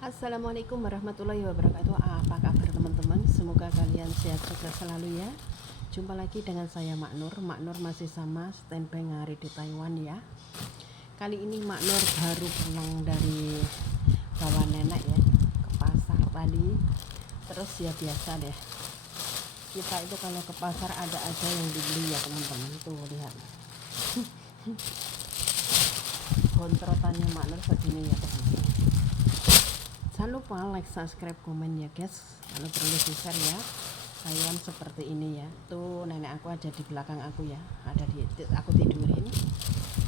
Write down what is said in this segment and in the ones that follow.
Assalamualaikum warahmatullahi wabarakatuh. Apa kabar teman-teman? Semoga kalian sehat sukses selalu ya. Jumpa lagi dengan saya Mak Nur. Mak Nur masih sama standby ngari di Taiwan ya. Kali ini Mak Nur baru pulang dari bawa nenek ya ke pasar tadi. Terus ya biasa deh. Kita itu kalau ke pasar ada aja yang dibeli ya teman-teman. Tuh lihat. Kontrotannya Mak Nur segini ya teman-teman. Jangan lupa like, subscribe, komen ya guys. Kalau perlu share ya. Taiwan seperti ini ya. Tuh nenek aku aja di belakang aku ya. Ada di aku tidurin.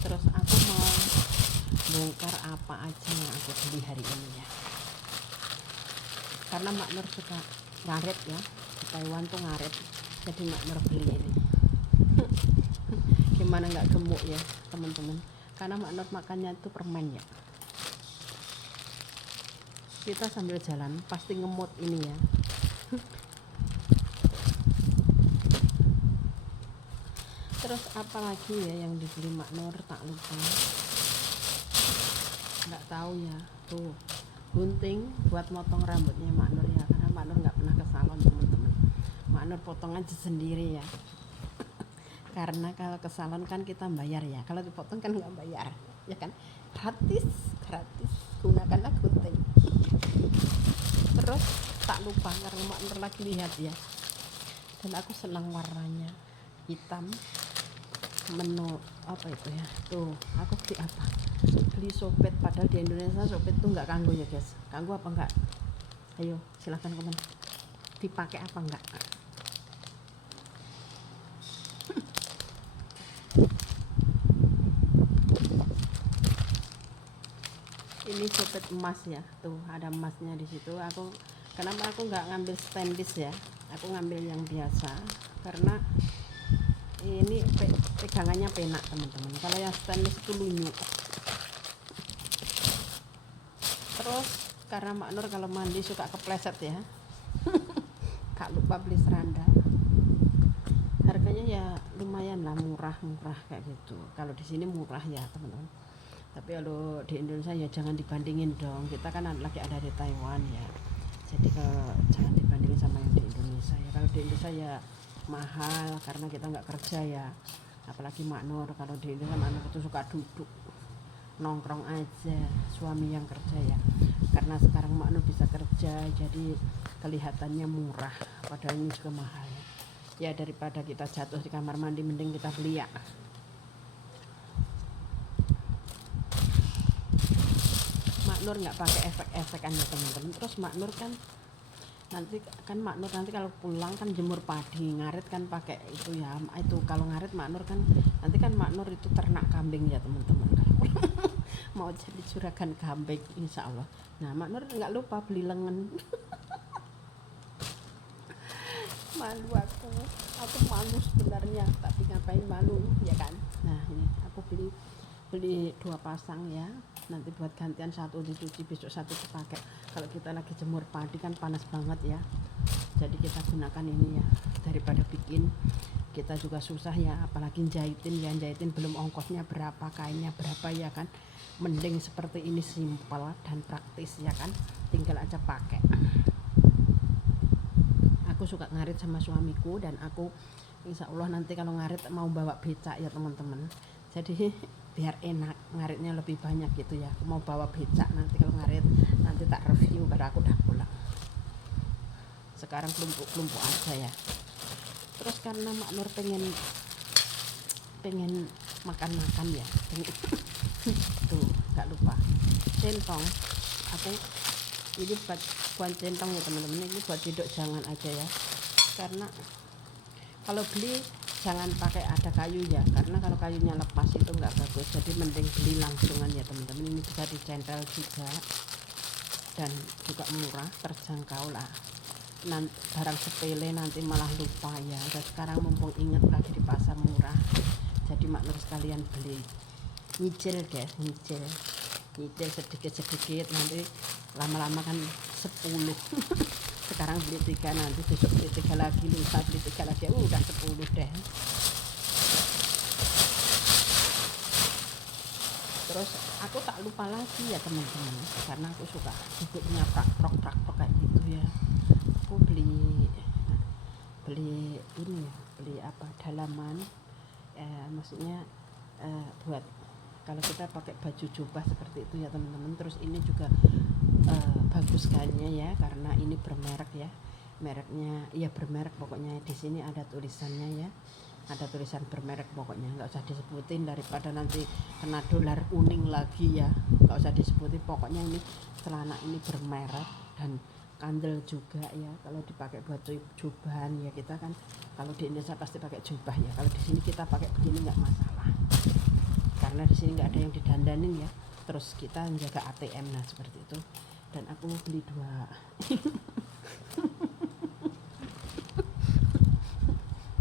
Terus aku mau bongkar apa aja yang aku beli hari ini ya. Karena Mak Nur suka ngaret ya. Di Taiwan tuh ngaret. Jadi Mak Nur beli ini. Gimana nggak gemuk ya teman-teman. Karena Mak Nur makannya itu permen ya. Kita sambil jalan pasti ngemut ini ya. Terus apa lagi ya yang dibeli Mak Nur, tak lupa. Nggak tahu ya. Tuh gunting buat motong rambutnya Mak Nur ya. Karena Mak Nur nggak pernah ke salon teman-teman. Mak Nur potong aja sendiri ya. Karena kalau ke salon kan kita bayar ya. Kalau dipotong kan nggak bayar ya kan. Gratis. Gunakanlah gunting. Terus tak lupa karena Mak Nur lagi lihat ya, dan aku senang warnanya hitam. Menu apa itu ya, tuh aku beli sopet, padahal di Indonesia sopet tuh nggak kanggo ya guys. Kanggo apa enggak? Ayo silahkan komen, dipakai apa enggak. Ini sopet emas ya, tuh ada emasnya di situ. Kenapa aku nggak ngambil stainless ya, aku ngambil yang biasa karena ini pegangannya penak teman-teman. Kalau yang stainless itu lunyuk. Terus karena Mak Nur kalau mandi suka kepleset ya. Gak lupa beli seranda. Harganya ya lumayan lah, murah kayak gitu. Kalau di sini murah ya teman-teman. Tapi kalau di Indonesia ya jangan dibandingin dong. Kita kan lagi ada di Taiwan ya. Jadi jangan dibandingin sama yang di Indonesia ya. Kalau di Indonesia ya mahal karena kita nggak kerja ya. Apalagi Mak Nur, kalau di Indonesia Mak Nur itu suka duduk nongkrong aja, suami yang kerja ya. Karena sekarang Mak Nur bisa kerja jadi kelihatannya murah, padahal ini juga mahal ya. Ya daripada kita jatuh di kamar mandi mending kita beli ya. Mak Nur nggak pakai efek-efekan ya teman-teman. Terus Mak Nur kan Mak Nur nanti kalau pulang kan jemur padi, ngarit kan pakai itu ya. Itu kalau ngarit Mak Nur kan nanti kan Mak Nur itu ternak kambing ya teman-teman. Mau jadi juragan kambing insya Allah. Nah Mak Nur nggak lupa beli lengan. Malu aku malu sebenarnya, tapi ngapain malu ya kan. Nah ini aku beli 2 pasang ya, nanti buat gantian, satu dicuci besok satu dipakai. Kalau kita lagi jemur padi kan panas banget ya, jadi kita gunakan ini ya, daripada bikin kita juga susah ya, apalagi jahitin belum ongkosnya berapa, kainnya berapa ya kan. Mending seperti ini simpel dan praktis ya kan, tinggal aja pakai. Aku suka ngarit sama suamiku, dan aku insya Allah nanti kalau ngarit mau bawa becak ya teman-teman. Jadi biar enak ngaritnya lebih banyak gitu ya. Aku mau bawa becak nanti kalau ngarit, nanti tak review baru aku udah pulang. Sekarang kelompok aja ya. Terus karena Mak Nur pengen makan ya, tuh gak lupa centong. Aku ini buat centong ya teman-teman, ini buat hidup jangan aja ya, karena kalau beli jangan pakai ada kayu ya, karena kalau kayunya lepas itu nggak bagus. Jadi mending beli langsungan ya teman-teman. Ini bisa dicentral juga dan juga murah, terjangkau lah. Nanti barang sepele nanti malah lupa ya. Dan sekarang mumpung inget lagi di pasar murah, jadi Mak Nur sekalian beli. Nyicil guys, nyicil sedikit nanti lama-lama kan 10. Sekarang beli 3, nanti besok beli 3 lagi, lusa beli 3 lagi, udah 10 deh. Terus aku tak lupa lagi ya teman-teman, karena aku suka duduknya prak kayak gitu ya. Aku beli ini ya, beli apa, dalaman, maksudnya buat kalau kita pakai baju jubah seperti itu ya teman-teman. Terus ini juga bagus kainnya ya, karena ini bermerek ya, mereknya ya bermerek, pokoknya di sini ada tulisannya ya, ada tulisan bermerek, pokoknya nggak usah disebutin daripada nanti kena dolar kuning lagi ya, nggak usah disebutin, pokoknya ini celana ini bermerek dan kandel juga ya. Kalau dipakai buat jubahan ya, kita kan kalau di Indonesia pasti pakai jubah ya, kalau di sini kita pakai begini nggak masalah, karena di sini nggak ada yang didandanin ya. Terus kita menjaga ATM, nah seperti itu. Dan aku beli 2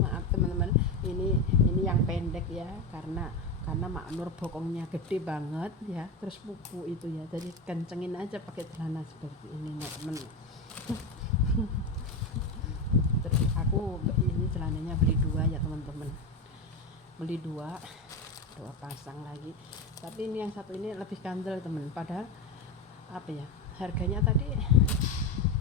maaf teman-teman, ini yang pendek ya, karena Mak Nur bokongnya gede banget ya, terus pupu itu ya, jadi kencengin aja pakai celana seperti ini teman. Terus aku ini celananya beli 2 ya teman-teman, beli 2 pasang lagi. Tapi ini yang satu ini lebih kandel teman, padahal apa ya, harganya tadi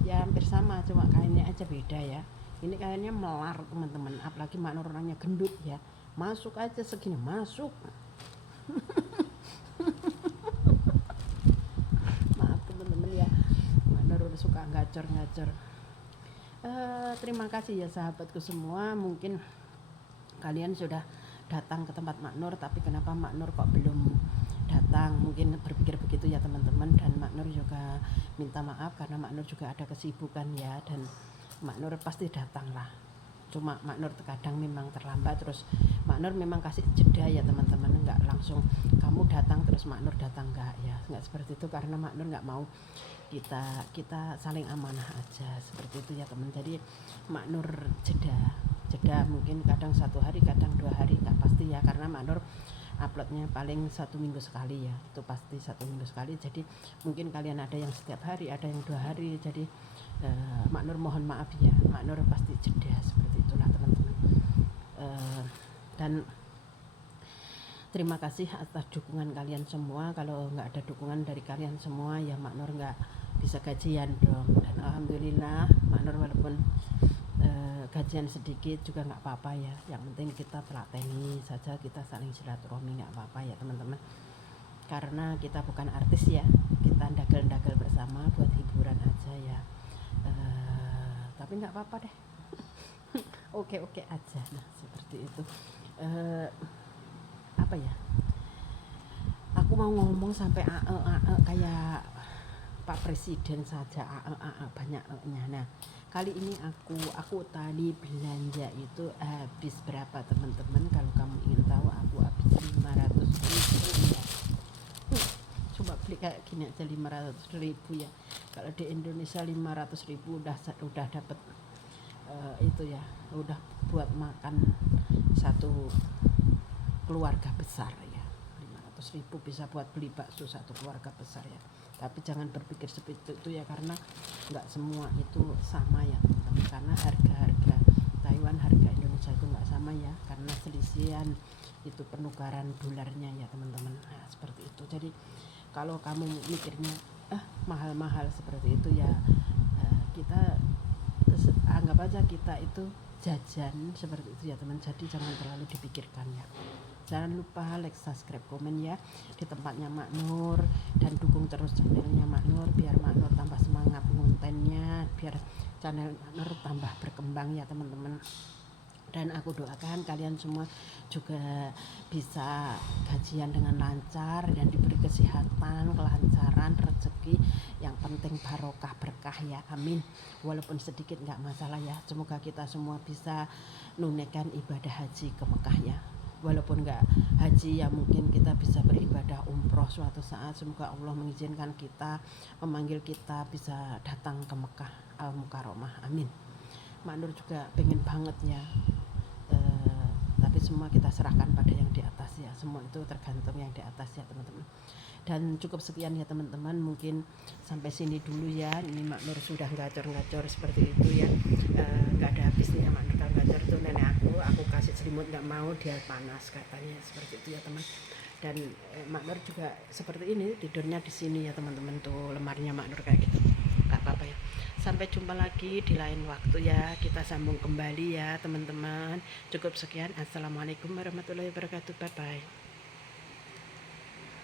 ya hampir sama, cuma kainnya aja beda ya. Ini kainnya melar teman-teman, apalagi Mak Nur orangnya gendut ya, masuk aja segini masuk. Maaf teman-teman ya, Mak Nur suka ngacor-ngacor. Terima kasih ya sahabatku semua, mungkin kalian sudah datang ke tempat Mak Nur, tapi kenapa Mak Nur kok belum datang, mungkin berpikir begitu ya teman-teman. Dan Mak Nur juga minta maaf karena Mak Nur juga ada kesibukan ya, dan Mak Nur pasti datang lah, cuma Mak Nur terkadang memang terlambat. Terus Mak Nur memang kasih jeda ya teman-teman, nggak langsung kamu datang terus Mak Nur datang, nggak seperti itu, karena Mak Nur nggak mau kita saling amanah aja seperti itu ya teman. Jadi Mak Nur jeda mungkin kadang 1 hari, kadang 2 hari, nggak pasti ya, karena Mak Nur uploadnya paling 1 minggu sekali ya, itu pasti 1 minggu sekali. Jadi mungkin kalian ada yang setiap hari, ada yang 2 hari, jadi Mak Nur mohon maaf ya, Mak Nur pasti jeda seperti itulah teman-teman. Dan terima kasih atas dukungan kalian semua. Kalau nggak ada dukungan dari kalian semua ya Mak Nur nggak bisa gajian dong. Dan alhamdulillah Mak Nur walaupun gajian sedikit juga nggak apa-apa ya, yang penting kita telateni saja, kita saling silaturahmi, nggak apa-apa ya teman-teman, karena kita bukan artis ya, kita dagal-dagal bersama buat hiburan aja ya. Tapi nggak apa-apa deh. Oke aja, nah seperti itu. Apa ya, aku mau ngomong sampai kayak Pak Presiden saja, banyak nya. Nah kali ini aku tadi belanja itu habis berapa teman-teman, kalau kamu ingin tahu aku habis 500.000 ya. Coba beli kayak gini aja 500.000 ya, kalau di Indonesia 500.000 udah dapat itu ya, udah buat makan satu keluarga besar ya. 500.000 bisa buat beli bakso satu keluarga besar ya. Tapi jangan berpikir seperti itu ya, karena nggak semua itu sama ya teman-teman, karena harga Taiwan, harga Indonesia itu nggak sama ya, karena selisihan itu penukaran dolarnya ya teman-teman. Nah seperti itu. Jadi kalau kamu mikirnya mahal-mahal seperti itu ya, kita anggap aja kita itu jajan seperti itu ya teman. Jadi jangan terlalu dipikirkan ya. Jangan lupa like, subscribe, komen ya di tempatnya Mak Nur, dan dukung terus channelnya Mak Nur biar Mak Nur tambah semangat kontennya, biar channel Mak Nur tambah berkembang ya teman-teman. Dan aku doakan kalian semua juga bisa gajian dengan lancar dan diberi kesehatan, kelancaran, rezeki, yang penting barokah, berkah ya, amin. Walaupun sedikit nggak masalah ya, semoga kita semua bisa nunaikan ibadah haji ke Mekah ya. Walaupun nggak haji ya, mungkin kita bisa beribadah umroh suatu saat. Semoga Allah mengizinkan kita, memanggil kita bisa datang ke Mekah Al-Mukarramah, amin. Mak Nur juga pengen banget ya, tapi semua kita serahkan pada yang di atas ya, semua itu tergantung yang di atas ya teman-teman. Dan cukup sekian ya teman-teman, mungkin sampai sini dulu ya. Ini Mak Nur sudah gacor-gacor seperti itu ya, nggak ada habisnya Mak Nur gacor itu. Nenek aku kasih selimut nggak mau, dia panas katanya seperti itu ya teman. Dan Mak Nur juga seperti ini, tidurnya di sini ya teman-teman, tuh lemarinya Mak Nur kayak gitu. Gak apa-apa ya. Sampai jumpa lagi di lain waktu ya, kita sambung kembali ya teman-teman. Cukup sekian, assalamualaikum warahmatullahi wabarakatuh, bye bye.